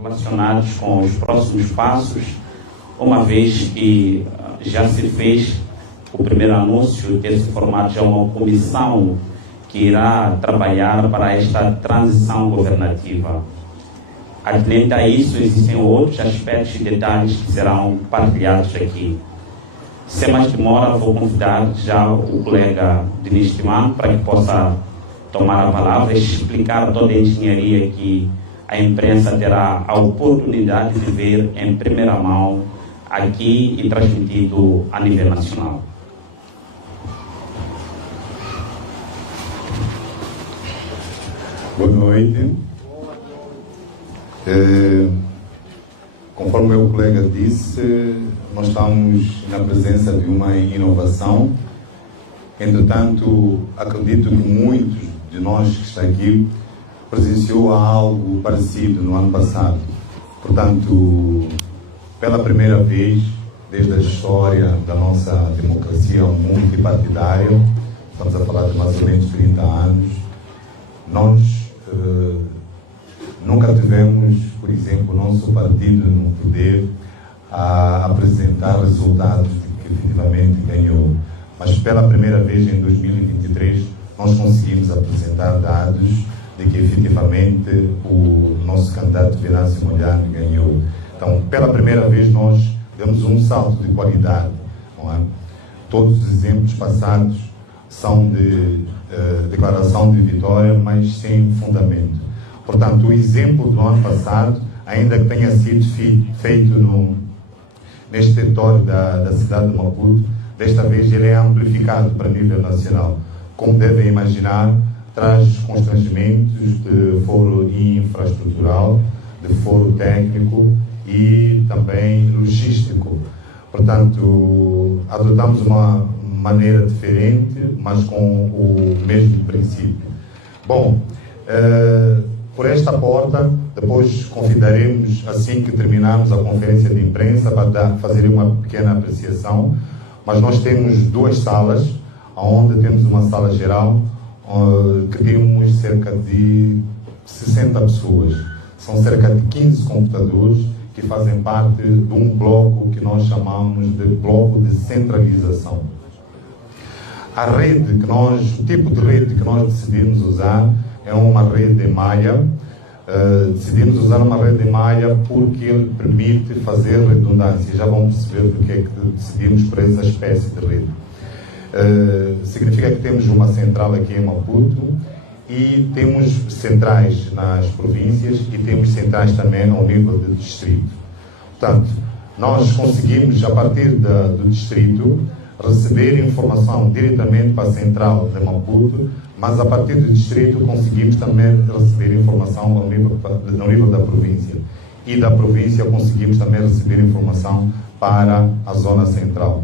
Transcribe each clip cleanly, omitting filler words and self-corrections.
relacionados com os próximos passos, uma vez que já se fez o primeiro anúncio de se formar já uma comissão que irá trabalhar para esta transição governativa. Atinente a isso, existem outros aspectos e detalhes que serão partilhados aqui. Sem mais demora, vou convidar já o colega Denis Timão para que possa tomar a palavra e explicar toda a engenharia que a imprensa terá a oportunidade de ver em primeira mão aqui e transmitido a nível nacional. Boa noite. Conforme o meu colega disse, nós estamos na presença de uma inovação. Entretanto, acredito que muitos de nós que estão aqui presenciou algo parecido no ano passado. Portanto, pela primeira vez, desde a história da nossa democracia multipartidária, estamos a falar de mais ou menos 30 anos, nós nunca tivemos, por exemplo, o nosso partido no poder a apresentar resultados de que efetivamente ganhou. Mas pela primeira vez em 2023 nós conseguimos apresentar dados de que efetivamente o nosso candidato Venâncio Mondlane ganhou. Então, pela primeira vez nós demos um salto de qualidade, não é? Todos os exemplos passados são de declaração de vitória, mas sem fundamento. Portanto, o exemplo do ano passado, ainda que tenha sido feito neste território da cidade de Maputo, desta vez ele é amplificado para nível nacional. Como devem imaginar, traz constrangimentos de foro infraestrutural, de foro técnico e também logístico. Portanto, adotamos uma maneira diferente, mas com o mesmo princípio. Bom, por esta porta, depois convidaremos, assim que terminarmos a conferência de imprensa, para fazer uma pequena apreciação. Mas nós temos duas salas, onde temos uma sala geral, que temos cerca de 60 pessoas. São cerca de 15 computadores que fazem parte de um bloco que nós chamamos de bloco de centralização. A rede o tipo de rede que nós decidimos usar é uma rede de malha. Decidimos usar uma rede de malha porque ele permite fazer redundância. Já vão perceber do que é que decidimos por essa espécie de rede. Significa que temos uma central aqui em Maputo e temos centrais nas províncias e temos centrais também ao nível do distrito. Portanto, nós conseguimos, a partir do distrito, receber informação diretamente para a central de Maputo, mas a partir do distrito conseguimos também receber informação no nível da província. E da província conseguimos também receber informação para a zona central.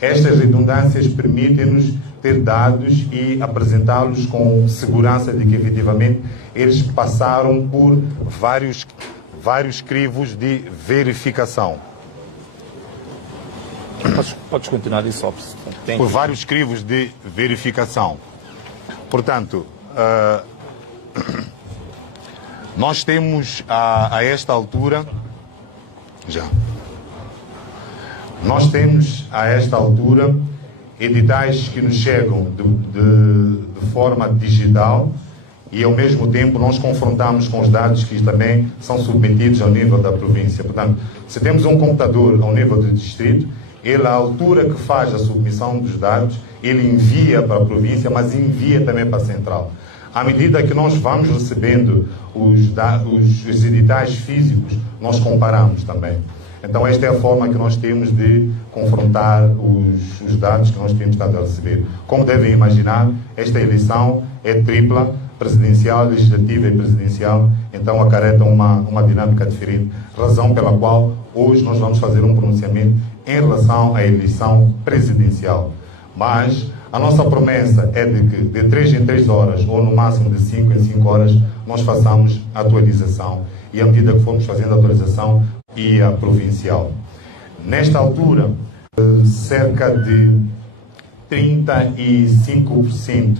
Estas redundâncias permitem-nos ter dados e apresentá-los com segurança de que efetivamente eles passaram por vários crivos de verificação. Podes continuar isso, por vários crivos de verificação. Portanto, nós temos a esta altura editais que nos chegam de forma digital e ao mesmo tempo nós confrontamos com os dados que também são submetidos ao nível da província. Portanto, se temos um computador ao nível do distrito, ele, à altura que faz a submissão dos dados, ele envia para a província, mas envia também para a central. À medida que nós vamos recebendo os editais físicos, nós comparamos também. Então, esta é a forma que nós temos de confrontar os dados que nós temos estado a receber. Como devem imaginar, esta eleição é tripla, presidencial, legislativa e presidencial, então acarreta uma dinâmica diferente, razão pela qual hoje nós vamos fazer um pronunciamento em relação à eleição presidencial. Mas a nossa promessa é de que de 3 em 3 horas, ou no máximo de 5 em 5 horas, nós façamos a atualização. E à medida que formos fazendo a atualização, e a provincial. Nesta altura, cerca de 35%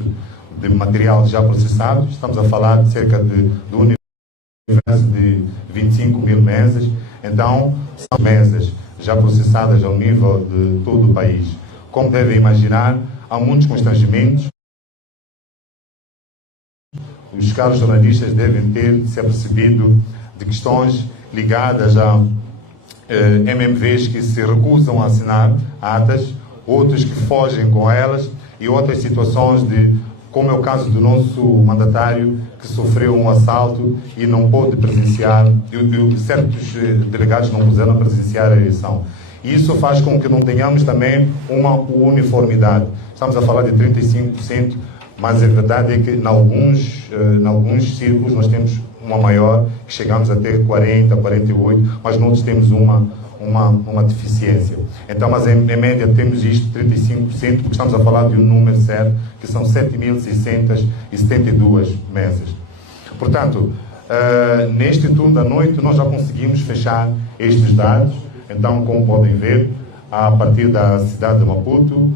de material já processado, estamos a falar de cerca de um universo de 25 mil 5.000 mesas. Então, são mesas já processadas ao nível de todo o país. Como devem imaginar, há muitos constrangimentos. Os caros jornalistas devem ter se apercebido de questões ligadas a MMVs que se recusam a assinar atas, outros que fogem com elas e outras situações como é o caso do nosso mandatário que sofreu um assalto e não pôde presenciar, e certos delegados não puderam presenciar a eleição. Isso faz com que não tenhamos também uma uniformidade. Estamos a falar de 35%, mas a verdade é que em alguns círculos nós temos uma maior, que chegamos até 40%, 48%, mas noutros temos uma deficiência. Então, mas em média temos isto, 35%, porque estamos a falar de um número certo, que são 7.672 mesas. Portanto, neste turno da noite nós já conseguimos fechar estes dados. Então, como podem ver, a partir da cidade de Maputo,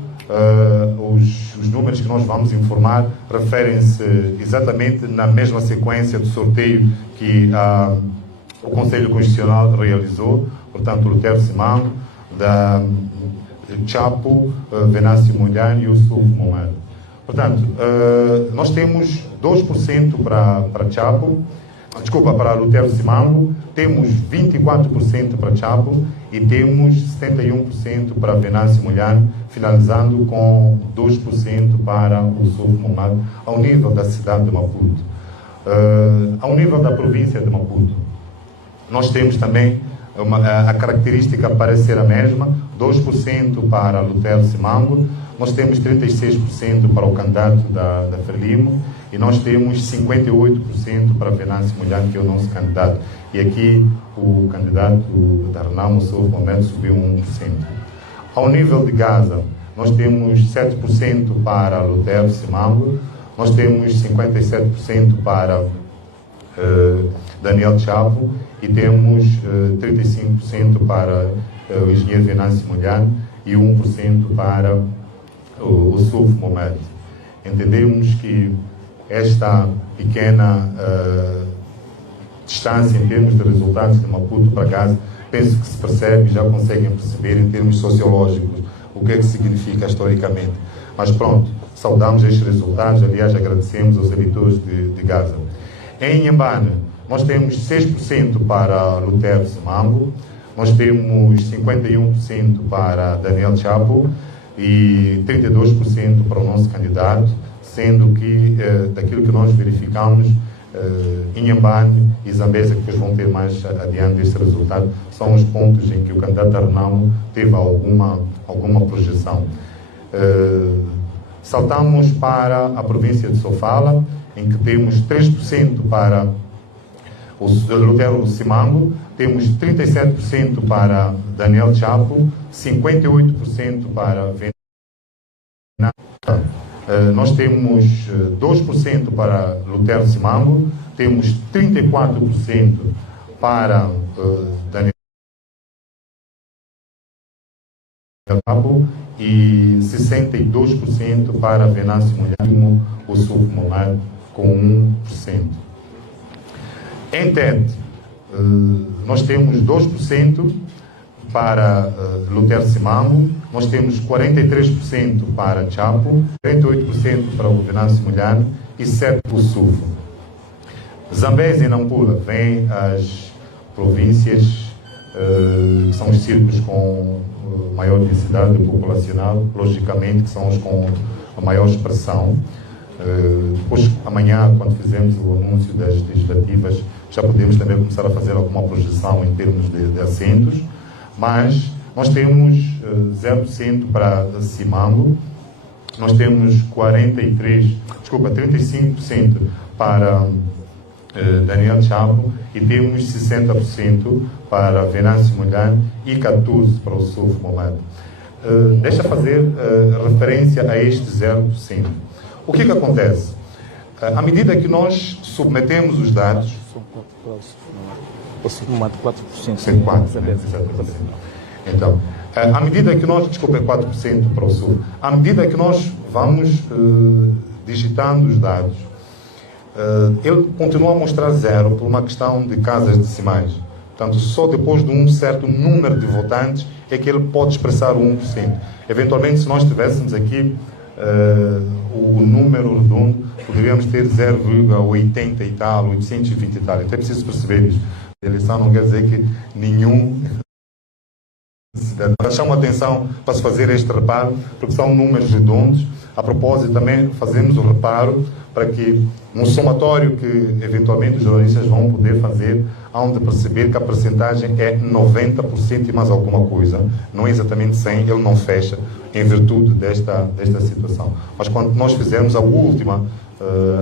os números que nós vamos informar referem-se exatamente na mesma sequência do sorteio que o Conselho Constitucional realizou. Portanto, Lutero Simango, da Chapo, Venâncio Mondlane e o Sul Momad. Portanto, nós temos 2% para Chapo, para Lutero Simango, temos 24% para Chapo e temos 71% para Venâncio Mondlane, finalizando com 2% para o Sul Momad, ao nível da cidade de Maputo. Ao nível da província de Maputo, nós temos também a característica parece ser a mesma, 2% para Lutero Simango, nós temos 36% para o candidato da Frelimo e nós temos 58% para Venâncio Mondlane, que é o nosso candidato. E aqui o candidato da Renamo, o Momento, subiu 1%. Ao nível de Gaza, nós temos 7% para Lutero Simango, nós temos 57% para Daniel Chapo e temos 35% para o engenheiro Venâncio Mondlane e 1% para o Sulf Mohamed. Entendemos que esta pequena distância em termos de resultados de Maputo para Gaza, penso que se percebe e já conseguem perceber em termos sociológicos o que é que significa historicamente. Mas pronto, saudamos estes resultados, aliás agradecemos aos eleitores de Gaza. Em Inhambane, nós temos 6% para Lutero Simango, nós temos 51% para Daniel Chapo e 32% para o nosso candidato, sendo que daquilo que nós verificamos, Inhambane e Zambésia, que depois vão ter mais adiante este resultado, são os pontos em que o candidato da Renamo teve alguma projeção. Saltamos para a província de Sofala, em que temos 3% para o Lutero Simango, temos 37% para Daniel Chapo, 58% para Venâncio. Nós temos 2% para Lutero Simango, temos 34% para Daniel Chapo e 62% para Venâncio Mondlane, o Sulf Mohamed, com 1%. Em TED, nós temos 2% para Lutero Simango, nós temos 43% para Chapo, 38% para o Venâncio Mondlane e 7% para o Sulf. Zambésia e Nampula vêm as províncias que são os círculos com maior densidade populacional, logicamente que são os com a maior expressão. Depois, amanhã, quando fizermos o anúncio das legislativas, já podemos também começar a fazer alguma projeção em termos de assentos, mas nós temos 0% para Simango, nós temos 35% para Daniel Chapo e temos 60% para Venâncio Mondlane e 14% para o Sulf Mohamed. Deixa fazer referência a este 0%. O que acontece? À medida que nós submetemos os dados... O Sulf Mohamed 4%. 4%, então, à medida que nós... Desculpa, 4% para o Sul. À medida que nós vamos digitando os dados, ele continua a mostrar 0 por uma questão de casas decimais. Portanto, só depois de um certo número de votantes é que ele pode expressar o 1%. Eventualmente, se nós tivéssemos aqui o número redondo, poderíamos ter 0,80 e tal, 820 e tal. Então é preciso perceber isso. A eleição não quer dizer que nenhum... Chama atenção para se fazer este reparo, porque são números redondos. A propósito, também fazemos o reparo para que, no somatório que eventualmente os jornalistas vão poder fazer, hão de perceber que a percentagem é 90% e mais alguma coisa. Não é exatamente 100%, ele não fecha em virtude desta situação. Mas quando nós fizermos a última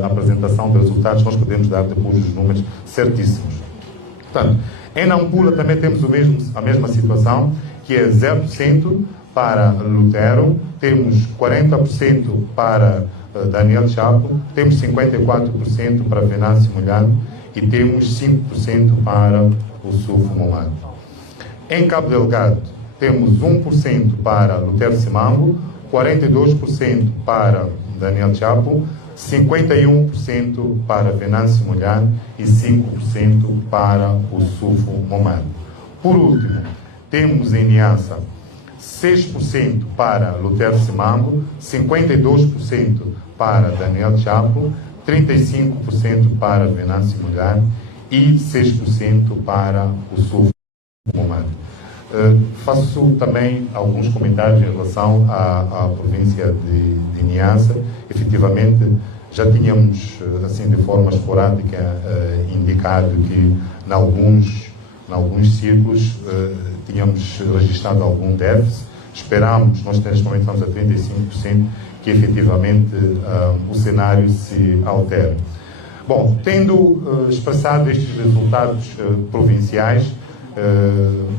apresentação de resultados, nós podemos dar depois os números certíssimos. Portanto, em Nampula também temos a mesma situação, que é 0% para Lutero, temos 40% para Daniel Chapo, temos 54% para Venâncio Molhado e temos 5% para o Sufo Momado. Em Cabo Delgado, temos 1% para Lutero Simango, 42% para Daniel Chapo, 51% para Venâncio Molhado e 5% para o Sufo Momado. Por último, temos em Niassa 6% para Lutero Simango, 52% para Daniel Chapo, 35% para Venâncio Molhado e 6% para o Sufo Momado. Faço também alguns comentários em relação à província de Niassa. Efetivamente, já tínhamos, assim, de forma esporádica, indicado que, em alguns círculos, tínhamos registrado algum déficit. Esperamos, nós neste momento estamos a 35%, que efetivamente o cenário se altere. Bom, tendo expressado estes resultados provinciais,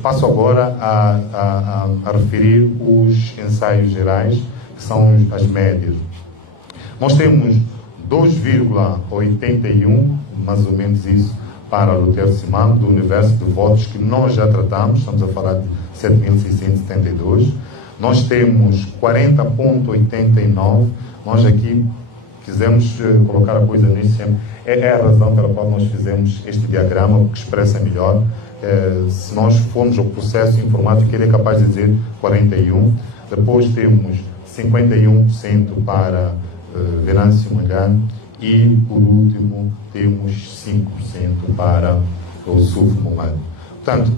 passo agora a referir os ensaios gerais, que são as médias. Nós temos 2,81, mais ou menos isso, para Lutero Simango, do universo de votos que nós já tratamos, estamos a falar de 7.672. Nós temos 40,89. Nós aqui quisemos colocar a coisa nesse tempo. É a razão pela qual nós fizemos este diagrama, que expressa melhor. Se nós formos ao processo informático, ele é capaz de dizer 41. Depois temos 51% para Venâncio Molhado e, por último, temos 5% para o Sufo Momado. Portanto,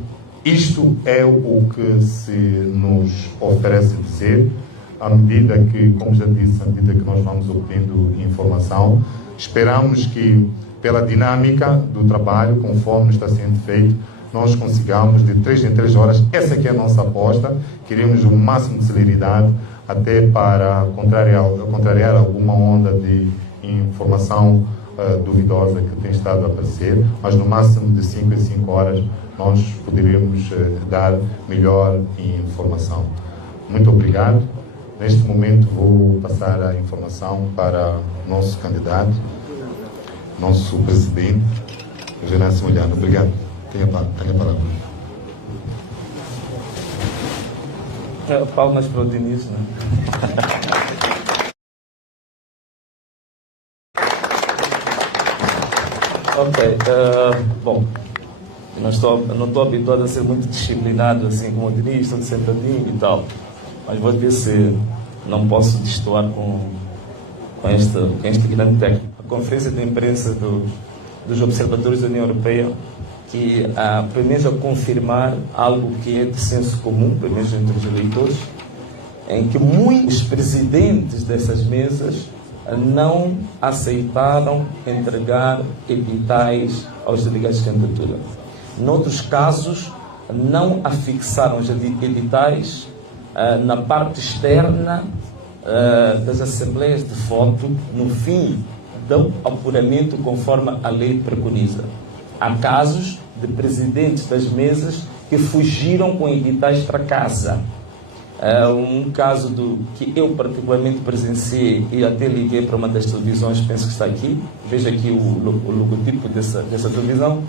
isto é o que se nos oferece dizer, à medida que, como já disse, à medida que nós vamos obtendo informação, esperamos que, pela dinâmica do trabalho, conforme está sendo feito, nós consigamos, de 3 em 3 horas, essa aqui é a nossa aposta, queremos o máximo de celeridade, até para contrariar alguma onda de informação duvidosa que tem estado a aparecer, mas no máximo de 5 em 5 horas nós poderemos dar melhor informação. Muito obrigado. Neste momento vou passar a informação para o nosso candidato, nosso presidente, Venâncio Molhado. Obrigado. Tenha a palavra. Palmas para o Diniz, né? Ok, bom, eu não estou habituado a ser muito disciplinado, assim como o Diniz, estou sentadinho e tal, mas vou ver se não posso destoar com este grande técnico. A conferência de imprensa dos observadores da União Europeia, que primeiro a confirmar algo que é de senso comum, primeiro entre os eleitores, em que muitos presidentes dessas mesas não aceitaram entregar editais aos delegados de candidatura. Noutros casos, não afixaram os editais na parte externa das assembleias de voto, no fim do apuramento conforme a lei preconiza. Há casos de presidentes das mesas que fugiram com editais para casa. Um caso que eu particularmente presenciei e até liguei para uma das televisões, penso que está aqui, veja aqui o logotipo dessa televisão,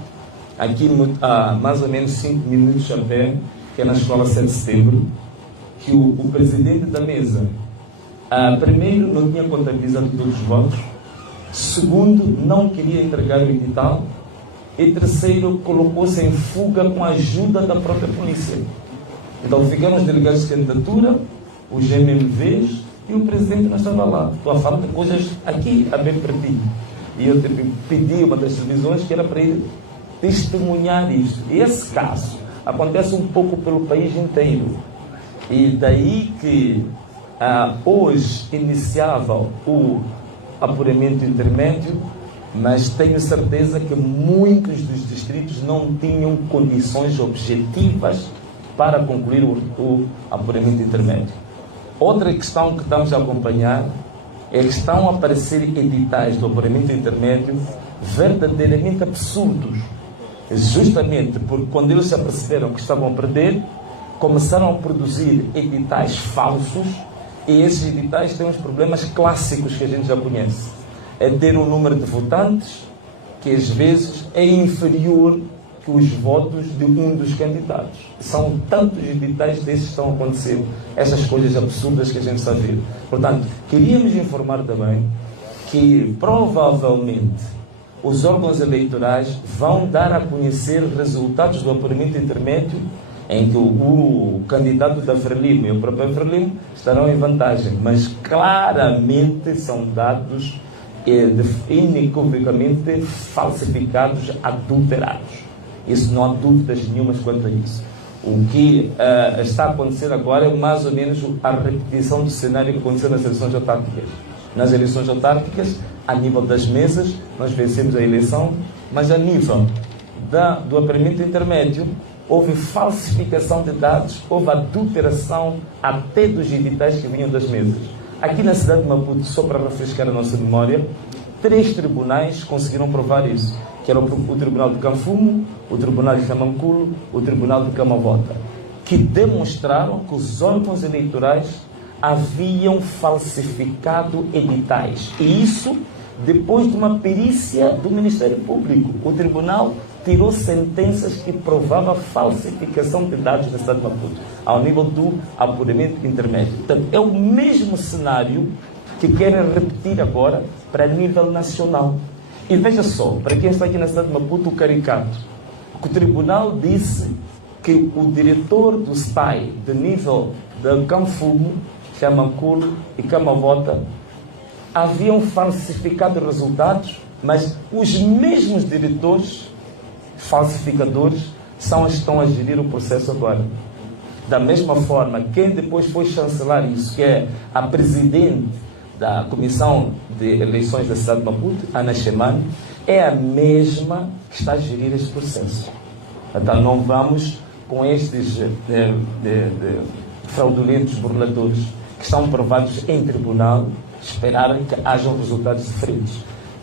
aqui há mais ou menos 5 minutos a pé, que é na escola 7 de setembro, que o presidente da mesa, primeiro, não tinha contabilizado todos os votos, segundo, não queria entregar o edital, E terceiro, colocou-se em fuga com a ajuda da própria polícia. Então ficaram os delegados de candidatura, os MMVs e o presidente não estava lá. Estou a falar de coisas aqui a bem pertinho. E eu pedi uma das televisões que era para ir testemunhar isso. E esse caso acontece um pouco pelo país inteiro. E daí que hoje iniciava o apuramento intermédio, mas tenho certeza que muitos dos distritos não tinham condições objetivas para concluir o apuramento intermédio. Outra questão que estamos a acompanhar é que estão a aparecer editais do apuramento intermédio verdadeiramente absurdos. Justamente porque quando eles se aperceberam que estavam a perder, começaram a produzir editais falsos, e esses editais têm uns problemas clássicos que a gente já conhece. É ter um número de votantes que às vezes é inferior que os votos de um dos candidatos. São tantos editais desses que estão acontecendo, essas coisas absurdas que a gente está a ver. Portanto, queríamos informar também que provavelmente os órgãos eleitorais vão dar a conhecer resultados do apuramento intermédio, em que o candidato da Frelimo e o próprio Frelimo estarão em vantagem, mas claramente são dados inequivocamente falsificados, adulterados. Isso não há dúvidas nenhumas quanto a isso. O que está a acontecer agora é mais ou menos a repetição do cenário que aconteceu nas eleições autárquicas. Nas eleições autárquicas, a nível das mesas, nós vencemos a eleição, mas a nível do apuramento intermédio, houve falsificação de dados, houve adulteração até dos editais que vinham das mesas. Aqui na cidade de Maputo, só para refrescar a nossa memória, 3 tribunais conseguiram provar isso, que era o Tribunal de Canfumo, o Tribunal de Tamanculo, o Tribunal de Camavota, que demonstraram que os órgãos eleitorais haviam falsificado editais. E isso depois de uma perícia do Ministério Público. O tribunal tirou sentenças que provavam a falsificação de dados da cidade de Maputo, ao nível do apuramento intermédio. Portanto, é o mesmo cenário que querem repetir agora para nível nacional. E veja só, para quem está aqui na cidade de Maputo, o caricato, que o tribunal disse que o diretor do SPAI, de nível de Canfumo, Tamanculo e Camavota, haviam falsificado resultados, mas os mesmos diretores falsificadores são os que estão a gerir o processo agora. Da mesma forma, quem depois foi chancelar isso, que é a presidente da Comissão de Eleições da cidade de Maputo, Ana Chemane, é a mesma que está a gerir este processo. Então não vamos com estes fraudulentos burladores que estão provados em tribunal esperar que hajam resultados diferentes.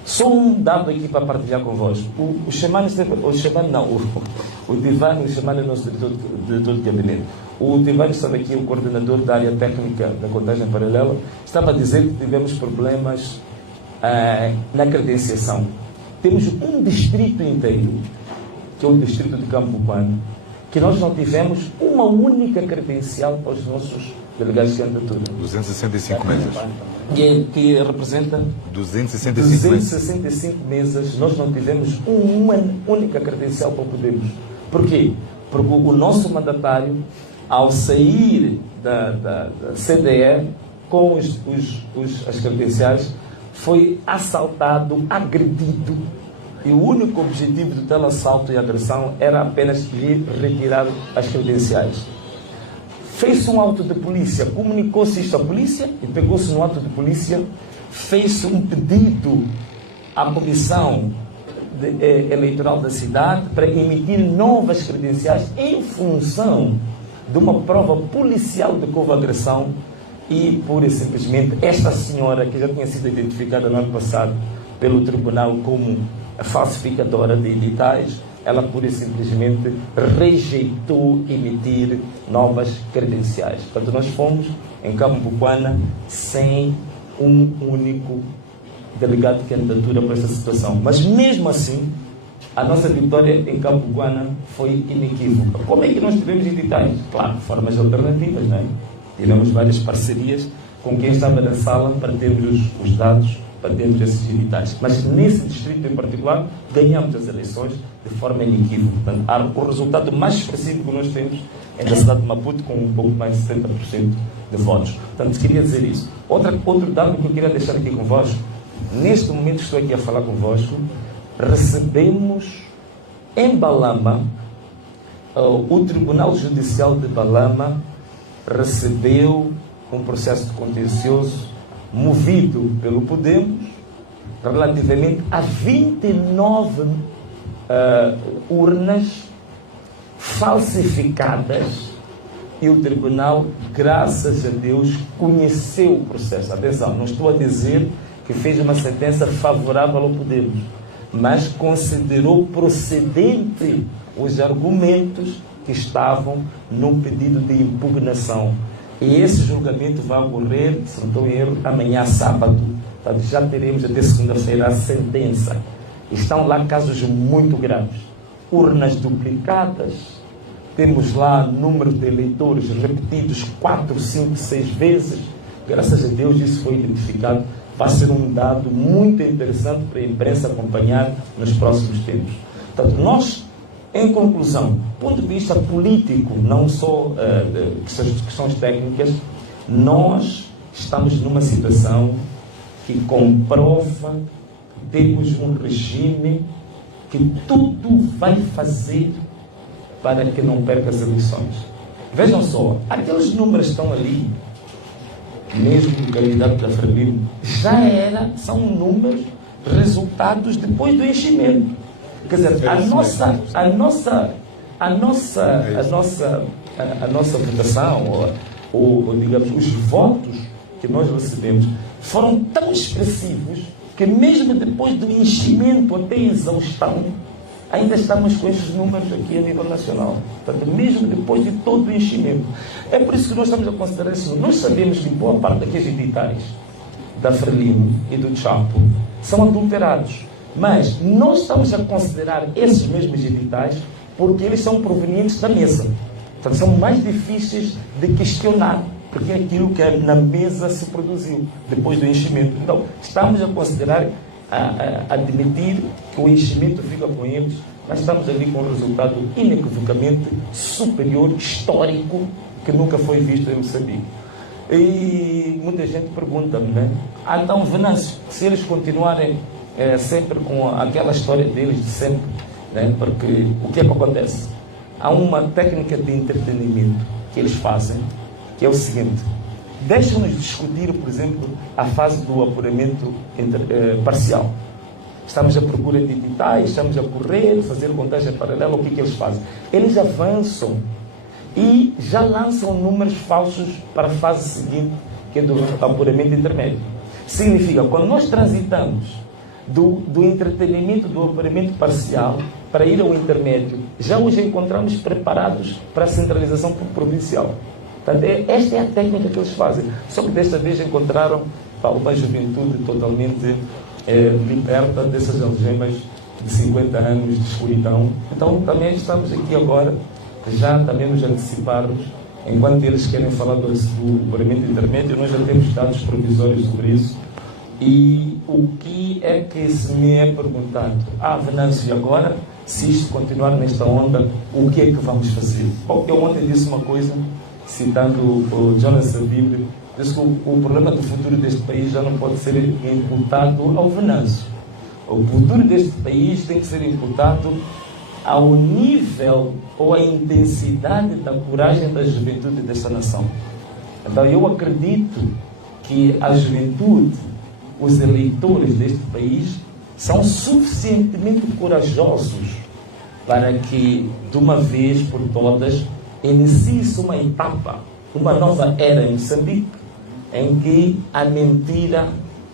Só um dado aqui para partilhar convosco. O Chemane é nosso diretor de gabinete. O Divani estava aqui, o coordenador da área técnica da contagem paralela, estava a dizer que tivemos problemas na credenciação. Temos um distrito inteiro, que é o distrito de Campo Bucano, que nós não tivemos uma única credencial para os nossos delegados de candidatura. 265 mesas. Que representa 265 mesas. Nós não tivemos uma única credencial para podermos. Por quê? Porque o nosso mandatário, ao sair da CDE com as credenciais, foi assaltado, agredido. E o único objetivo do tal assalto e agressão era apenas retirar as credenciais. Fez-se um auto de polícia, comunicou-se isto à polícia e pegou-se no auto de polícia, fez-se um pedido à comissão eleitoral da cidade para emitir novas credenciais em função de uma prova policial de agressão e, pura e simplesmente, esta senhora, que já tinha sido identificada no ano passado pelo tribunal como a falsificadora de editais, ela pura e simplesmente rejeitou emitir novas credenciais. Portanto, nós fomos em Campo Bucano sem um único delegado de candidatura para essa situação. Mas mesmo assim, a nossa vitória em Campo Bucano foi inequívoca. Como é que nós tivemos editais? Claro, formas alternativas, não é? Tivemos várias parcerias com quem estava na sala para termos os dados, para termos esses editais. Mas nesse distrito em particular, ganhamos as eleições de forma inequívoca. Portanto, o resultado mais expressivo que nós temos é da cidade de Maputo, com um pouco mais de 70% de votos. Portanto, queria dizer isso. Outro dado que eu queria deixar aqui convosco, neste momento estou aqui a falar convosco, recebemos em Balama, o Tribunal Judicial de Balama recebeu um processo de contencioso movido pelo Podemos relativamente a 29 urnas falsificadas, e o tribunal, graças a Deus, conheceu o processo. Atenção, não estou a dizer que fez uma sentença favorável ao Podemos, mas considerou procedente os argumentos que estavam no pedido de impugnação. E esse julgamento vai ocorrer, se não estou em erro, amanhã, sábado. Portanto, já teremos até segunda-feira a sentença. Estão lá casos muito graves. Urnas duplicadas. Temos lá número de eleitores repetidos 4, 5, 6 vezes. Graças a Deus isso foi identificado. Vai ser um dado muito interessante para a imprensa acompanhar nos próximos tempos. Portanto, nós, em conclusão, do ponto de vista político, não só questões técnicas, nós estamos numa situação que comprova que temos um regime que tudo vai fazer para que não perca as eleições. Vejam só, aqueles números que estão ali, mesmo o candidato da Frelimo, são números, resultados depois do enchimento. Quer dizer, a nossa votação, ou digamos, os votos que nós recebemos foram tão expressivos que mesmo depois do enchimento até exaustão, ainda estamos com esses números aqui a nível nacional. Portanto, mesmo depois de todo o enchimento. É por isso que nós estamos a considerar isso. Nós sabemos que boa parte daqueles editais da Frelimo e do Chapo são adulterados. Mas nós estamos a considerar esses mesmos editais porque eles são provenientes da mesa. Portanto, são mais difíceis de questionar, porque é aquilo que na mesa se produziu depois do enchimento. Então, estamos a considerar, a admitir que o enchimento fica com eles, mas estamos ali com um resultado inequivocamente superior, histórico, que nunca foi visto em Moçambique. E muita gente pergunta-me, né? Então, Venâncio, se eles continuarem sempre com aquela história deles de sempre, né? Porque o que é que acontece? Há uma técnica de entretenimento que eles fazem, que é o seguinte: deixam-nos discutir, por exemplo, a fase do apuramento parcial. Estamos à procura de editais, estamos a correr, fazer contagem paralela. O que eles fazem? Eles avançam e já lançam números falsos para a fase seguinte, que é do apuramento intermédio. Significa, quando nós transitamos do entretenimento do apuramento parcial para ir ao intermédio, já os encontramos preparados para a centralização provincial. Portanto, esta é a técnica que eles fazem. Só que desta vez encontraram uma juventude totalmente liberta dessas algemas de 50 anos de escuridão. Então, também estamos aqui agora, já também nos anteciparmos, enquanto eles querem falar do apuramento intermédio, nós já temos dados provisórios sobre isso. E o que é que se me é perguntado? Venâncio, agora, se isto continuar nesta onda, o que é que vamos fazer? Bom, eu ontem disse uma coisa, citando o Jonas Savimbi, disse que o problema do futuro deste país já não pode ser imputado ao Venâncio. O futuro deste país tem que ser imputado ao nível ou à intensidade da coragem da juventude desta nação. Então, eu acredito que a juventude, os eleitores deste país, são suficientemente corajosos para que, de uma vez por todas, inicie-se uma etapa, uma nova era em Moçambique, em que a mentira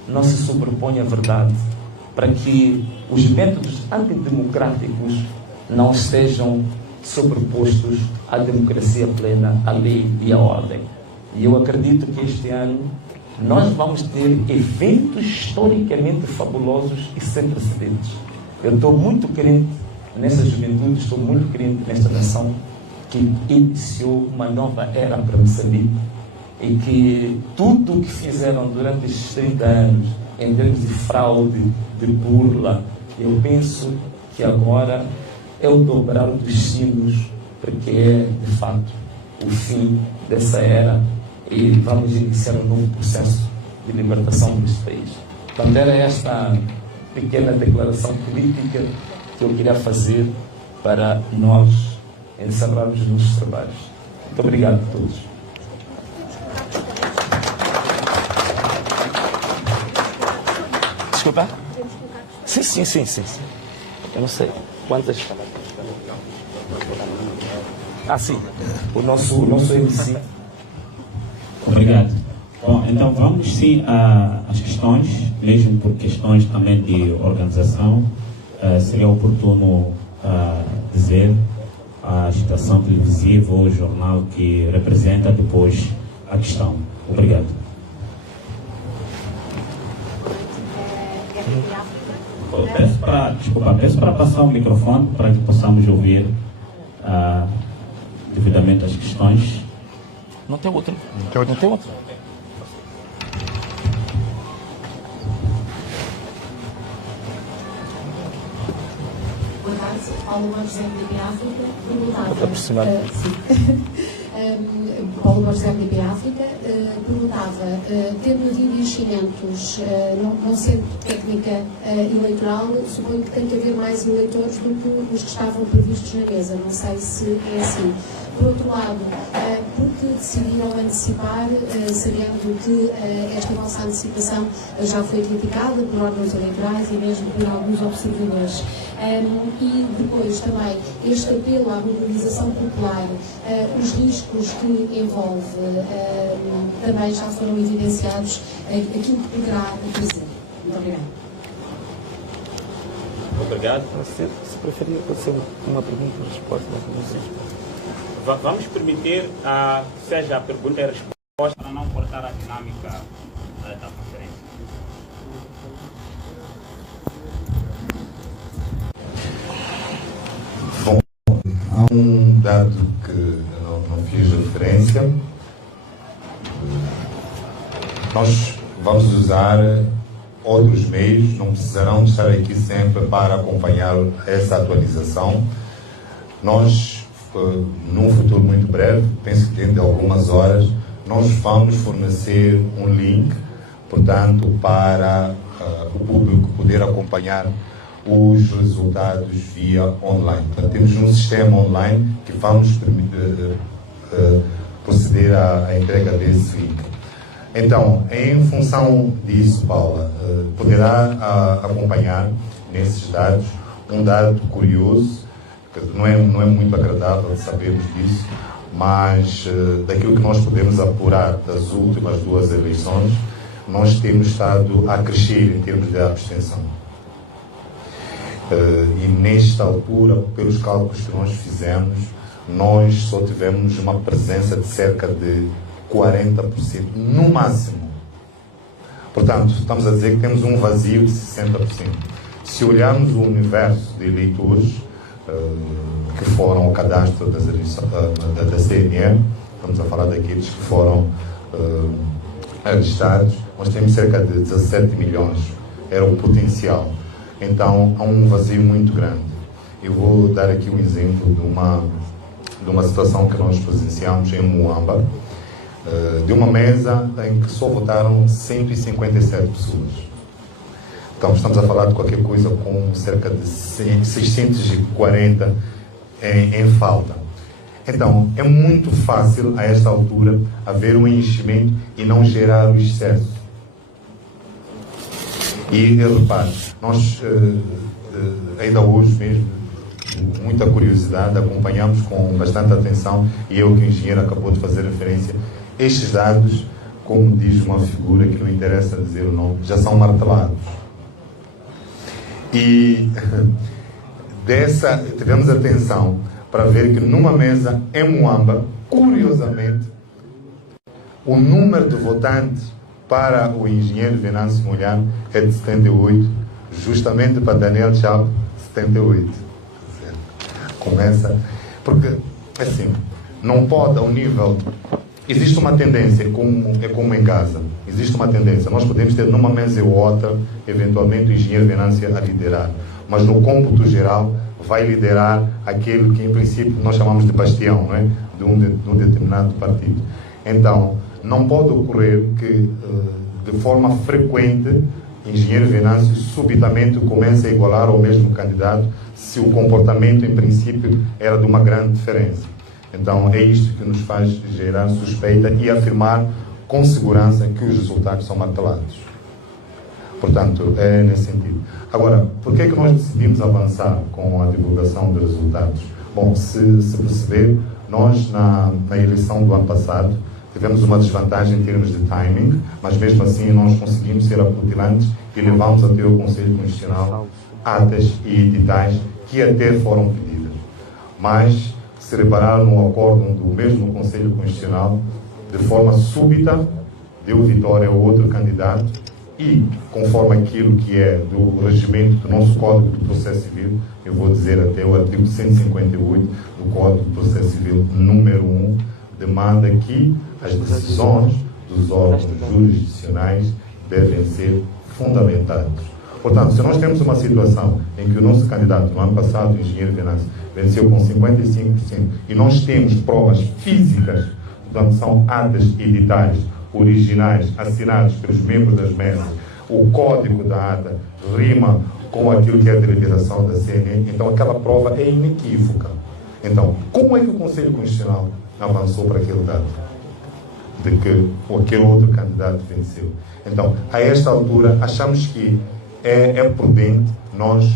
não se sobrepõe à verdade, para que os métodos antidemocráticos não estejam sobrepostos à democracia plena, à lei e à ordem. E eu acredito que este ano nós vamos ter eventos historicamente fabulosos e sem precedentes. Eu estou muito crente nessa juventude, estou muito crente nesta nação que iniciou uma nova era para Moçambique e que tudo o que fizeram durante estes 30 anos, em termos de fraude, de burla, eu penso que agora é o dobrar dos símbolos, porque é, de fato, o fim dessa era e vamos iniciar um novo processo de libertação deste país. Portanto, era esta pequena declaração política que eu queria fazer para nós encerrarmos os nossos trabalhos. Muito obrigado a todos. Desculpa? Sim. Eu não sei. Quantas? Sim. O nosso MC. Obrigado. Bom, então vamos sim às questões, mesmo por questões também de organização. Seria oportuno dizer a estação televisiva ou jornal que representa depois a questão. Obrigado. Peço para passar o microfone para que possamos ouvir devidamente as questões. Não tem outro. Não tem outro. Boa tarde, Paulo Borges, RDP África. Paulo Borges, RDP África. Perguntava, tendo havido enchimentos, não sendo técnica eleitoral, suponho que tem que haver mais eleitores do que os que estavam previstos na mesa. Não sei se é assim. Por outro lado, porque decidiram antecipar, sabendo que esta vossa antecipação já foi criticada por órgãos eleitorais e mesmo por alguns observadores. E depois também este apelo à mobilização popular, os riscos que envolve, também já foram evidenciados, aquilo que poderá acontecer. Muito obrigada. Obrigado. Se preferir, pode ser uma pergunta e resposta. Vamos permitir que seja a pergunta e a resposta para não cortar a dinâmica da conferência. Bom, há um dado que eu não fiz referência. Nós vamos usar outros meios, não precisarão estar aqui sempre para acompanhar essa atualização. Nós, num futuro muito breve, penso que dentro de algumas horas, nós vamos fornecer um link, portanto, para o público poder acompanhar os resultados via online. Portanto, temos um sistema online que vamos proceder à entrega desse link. Então, em função disso, Paula, poderá acompanhar nesses dados um dado curioso, que não é muito agradável sabermos disso, mas daquilo que nós podemos apurar das últimas duas eleições, nós temos estado a crescer em termos de abstenção. E nesta altura, pelos cálculos que nós fizemos, nós só tivemos uma presença de cerca de 40%, no máximo. Portanto, estamos a dizer que temos um vazio de 60%. Se olharmos o universo de eleitores que foram ao cadastro da CNE, estamos a falar daqueles que foram registrados, nós temos cerca de 17 milhões, era o potencial. Então, há um vazio muito grande. Eu vou dar aqui um exemplo de uma situação que nós presenciamos em Moamba, de uma mesa em que só votaram 157 pessoas. Então, estamos a falar de qualquer coisa com cerca de 640 em falta. Então, é muito fácil, a esta altura, haver um enchimento e não gerar o excesso. E, repare, nós, ainda hoje mesmo, muita curiosidade, acompanhamos com bastante atenção, e eu que o engenheiro acabou de fazer referência, estes dados, como diz uma figura que não interessa dizer o nome, já são martelados. E tivemos atenção para ver que numa mesa em Moamba, curiosamente, o número de votantes para o engenheiro Venâncio Molhano é de 78, justamente para Daniel Chapo, 78. Começa, porque, assim, não pode, ao nível... Existe uma tendência, é como em casa, existe uma tendência. Nós podemos ter numa mesa ou outra, eventualmente, o engenheiro Venâncio a liderar, mas no cômputo geral, vai liderar aquele que, em princípio, nós chamamos de bastião, não é? de um determinado partido. Então, não pode ocorrer que, de forma frequente, engenheiro Venâncio subitamente comece a igualar ao mesmo candidato se o comportamento, em princípio, era de uma grande diferença. Então, é isto que nos faz gerar suspeita e afirmar com segurança que os resultados são martelados. Portanto, é nesse sentido. Agora, por que é que nós decidimos avançar com a divulgação de resultados? Bom, se perceber, nós na eleição do ano passado tivemos uma desvantagem em termos de timing, mas mesmo assim nós conseguimos ser acutilantes e levamos até o Conselho Constitucional atas e editais que até foram pedidas. Mas se repararam no acórdão do mesmo Conselho Constitucional, de forma súbita, deu vitória ao outro candidato e, conforme aquilo que é do regimento do nosso Código do Processo Civil, eu vou dizer até o artigo 158 do Código do Processo Civil, número 1, demanda que as decisões dos órgãos jurisdicionais devem ser fundamentadas. Portanto, se nós temos uma situação em que o nosso candidato, no ano passado, o engenheiro Venâncio, venceu com 55%, e nós temos provas físicas, portanto, são atas editais originais, assinados pelos membros das mesas, o código da ata rima com aquilo que é a deliberação da CNE, então aquela prova é inequívoca. Então, como é que o Conselho Constitucional avançou para aquele dado de que aquele outro candidato venceu? Então, a esta altura, achamos que é prudente nós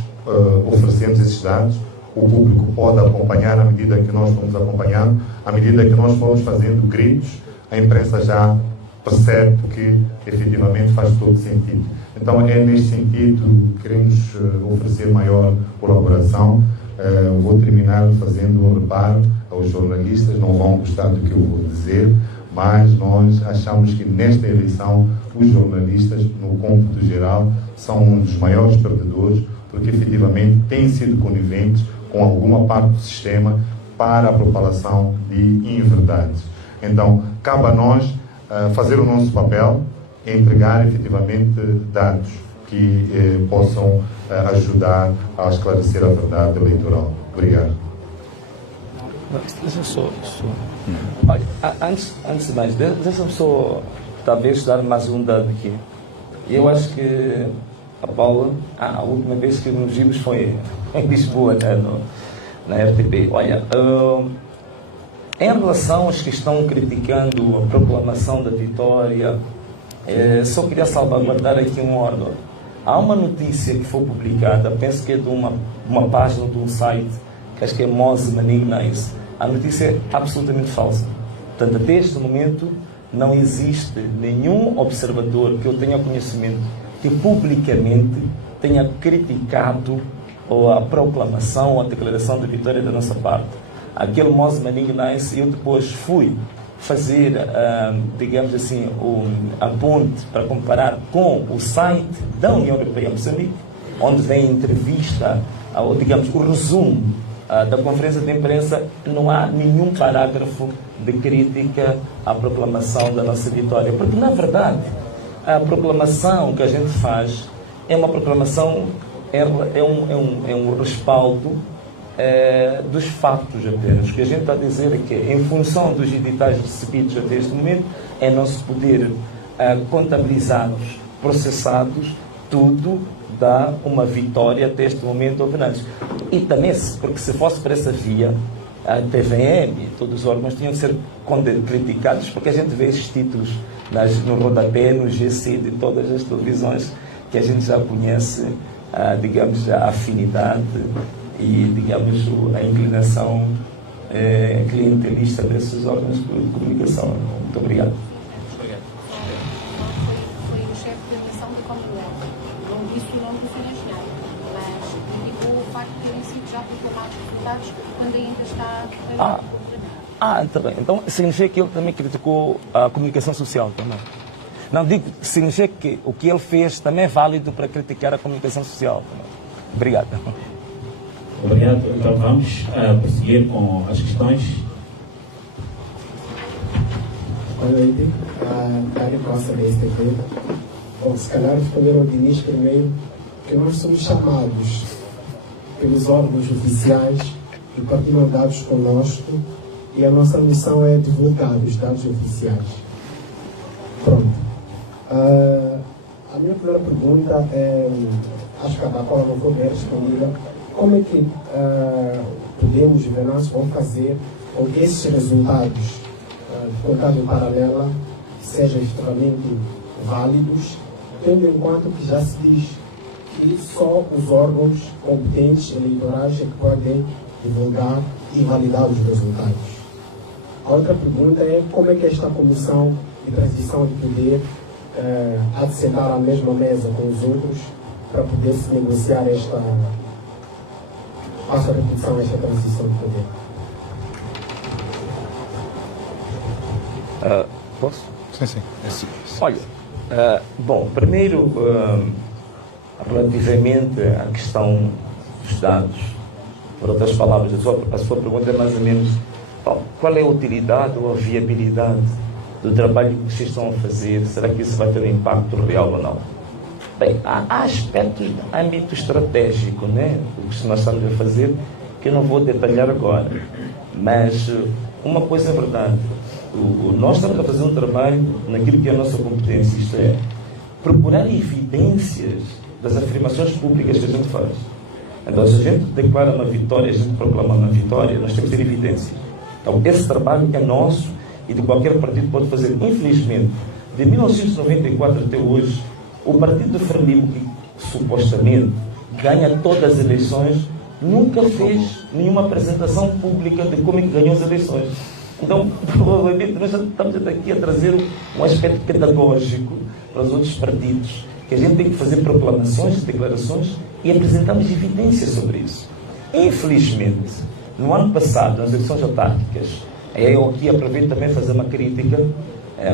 oferecermos esses dados. O público pode acompanhar à medida que nós vamos acompanhando, à medida que nós vamos fazendo gritos, a imprensa já percebe que efetivamente faz todo sentido. Então é neste sentido que queremos oferecer maior colaboração. Vou terminar fazendo um reparo aos jornalistas, não vão gostar do que eu vou dizer, mas nós achamos que nesta eleição os jornalistas, no cômputo geral, são um dos maiores perdedores, porque efetivamente têm sido coniventes com alguma parte do sistema para a propalação de inverdades. Então, cabe a nós fazer o nosso papel, entregar efetivamente dados que possam ajudar a esclarecer a verdade eleitoral. Obrigado. Deixa só. Olha, antes de mais, deixa-me só talvez dar mais um dado aqui. Eu acho que a Paula, a última vez que nos vimos foi em Lisboa, né, na RTP. Olha, em relação aos que estão criticando a proclamação da vitória, só queria salvaguardar aqui um ordem. Há uma notícia que foi publicada, penso que é de uma página de um site, que acho que é Mose Manignais. A notícia é absolutamente falsa. Portanto, até este momento, não existe nenhum observador que eu tenha conhecimento que publicamente tenha criticado a proclamação ou a declaração de vitória da nossa parte. Aquele Mose Manignais, eu depois fui fazer, digamos assim, a ponte para comparar com o site da União Europeia Moçambique, onde vem a entrevista, ou digamos, o resumo da conferência de imprensa. Não há nenhum parágrafo de crítica à proclamação da nossa vitória, porque na verdade a proclamação que a gente faz é uma proclamação, é um respaldo dos fatos apenas. O que a gente está a dizer é que, em função dos editais recebidos até este momento, é não se poder contabilizados, processados, tudo dá uma vitória até este momento ao Venâncio. E também, porque se fosse para essa via, a TVM e todos os órgãos tinham de ser criticados, porque a gente vê esses títulos no rodapé, no GC de todas as televisões, que a gente já conhece, digamos, a afinidade e, digamos, a inclinação clientelista desses órgãos de comunicação. Muito obrigado. Foi o chefe da missão da comunidade. Não disse o nome do senhor engenheiro, mas indicou o facto de terem sido já proclamados resultados quando ainda está Tá bem. Então significa que ele também criticou a comunicação social também. Não, digo, significa que o que ele fez também é válido para criticar a comunicação social também. Obrigado. Obrigado. Então vamos prosseguir com as questões. Boa noite. Dário Costa, da STV. Bom, se calhar responder ao Diniz primeiro, que nós somos chamados pelos órgãos oficiais que partilham dados conosco e a nossa missão é divulgar os dados oficiais. Pronto. A minha primeira pergunta é, acho que a Paula não foi bem respondida, como é que podemos, Venâncio, vão fazer com que esses resultados de contagem paralela sejam efetivamente válidos, tendo em conta que já se diz que só os órgãos competentes eleitorais é que podem divulgar e validar os resultados. A outra pergunta é como é que esta comissão de transição de poder há de sentar à mesma mesa com os outros para poder se negociar esta, passo a repetição, esta transição de poder. Posso? Sim. Olha, bom, primeiro, relativamente à questão dos dados, por outras palavras, a sua pergunta é mais ou menos qual é a utilidade ou a viabilidade do trabalho que vocês estão a fazer? Será que isso vai ter um impacto real ou não? Bem, há aspectos de âmbito estratégico, né? O que nós estamos a fazer, que eu não vou detalhar agora, mas uma coisa é verdade. Nós estamos a fazer um trabalho naquilo que é a nossa competência, isto é, procurar evidências das afirmações públicas que a gente faz. Então, se a gente declara uma vitória, a gente proclama uma vitória, nós temos que ter evidências. Então, esse trabalho é nosso e de qualquer partido pode fazer. Infelizmente, de 1994 até hoje, o partido Frelimo, que supostamente ganha todas as eleições, nunca fez nenhuma apresentação pública de como é que ganhou as eleições. Então, provavelmente, nós estamos aqui a trazer um aspecto pedagógico para os outros partidos, que a gente tem que fazer proclamações, declarações e apresentamos evidências sobre isso. Infelizmente, no ano passado, nas eleições autárquicas, eu aqui aproveito também fazer uma crítica.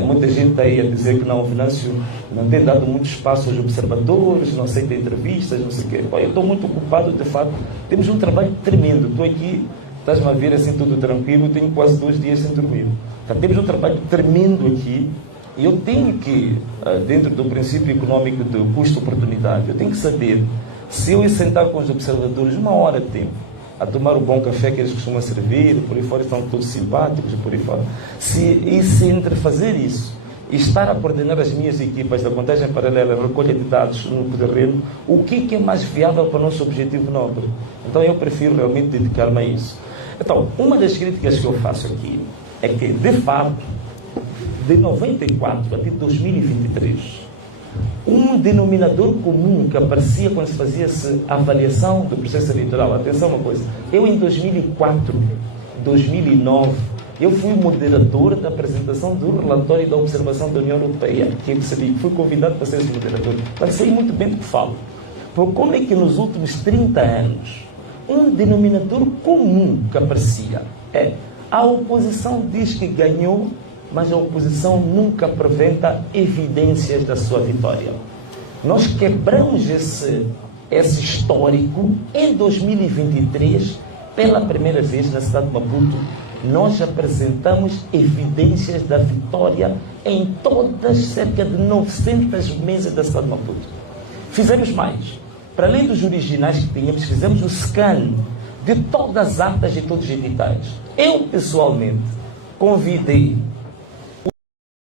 Muita gente está aí a dizer que não, o Venâncio não tem dado muito espaço aos observadores, não aceita entrevistas, não sei o quê. Bom, eu estou muito ocupado, de fato. Temos um trabalho tremendo. Estou aqui, estás-me a ver assim tudo tranquilo, tenho quase 2 dias sem dormir. Então, temos um trabalho tremendo aqui e eu tenho que, dentro do princípio econômico do custo-oportunidade, eu tenho que saber se eu ir sentar com os observadores 1 hora de tempo, a tomar o bom café que eles costumam servir, por aí fora estão todos simpáticos, por aí fora. Se entre fazer isso e estar a coordenar as minhas equipas da contagem paralela, recolha de dados no terreno, o que é mais viável para o nosso objetivo nobre? Então eu prefiro realmente dedicar-me a isso. Então, uma das críticas que eu faço aqui é que, de fato, de 94 até 2023, um denominador comum que aparecia quando se fazia a avaliação do processo eleitoral. Atenção uma coisa, eu em 2004, 2009, eu fui moderador da apresentação do relatório da observação da União Europeia, que fui convidado para ser esse moderador. Mas sei muito bem do que falo. Por como é que nos últimos 30 anos, um denominador comum que aparecia é a oposição diz que ganhou, mas a oposição nunca apresenta evidências da sua vitória. Nós quebramos esse histórico em 2023, pela primeira vez na cidade de Maputo, nós apresentamos evidências da vitória em todas cerca de 900 mesas da cidade de Maputo. Fizemos mais. Para além dos originais que tínhamos, fizemos o scan de todas as atas e todos os editais. Eu, pessoalmente, convidei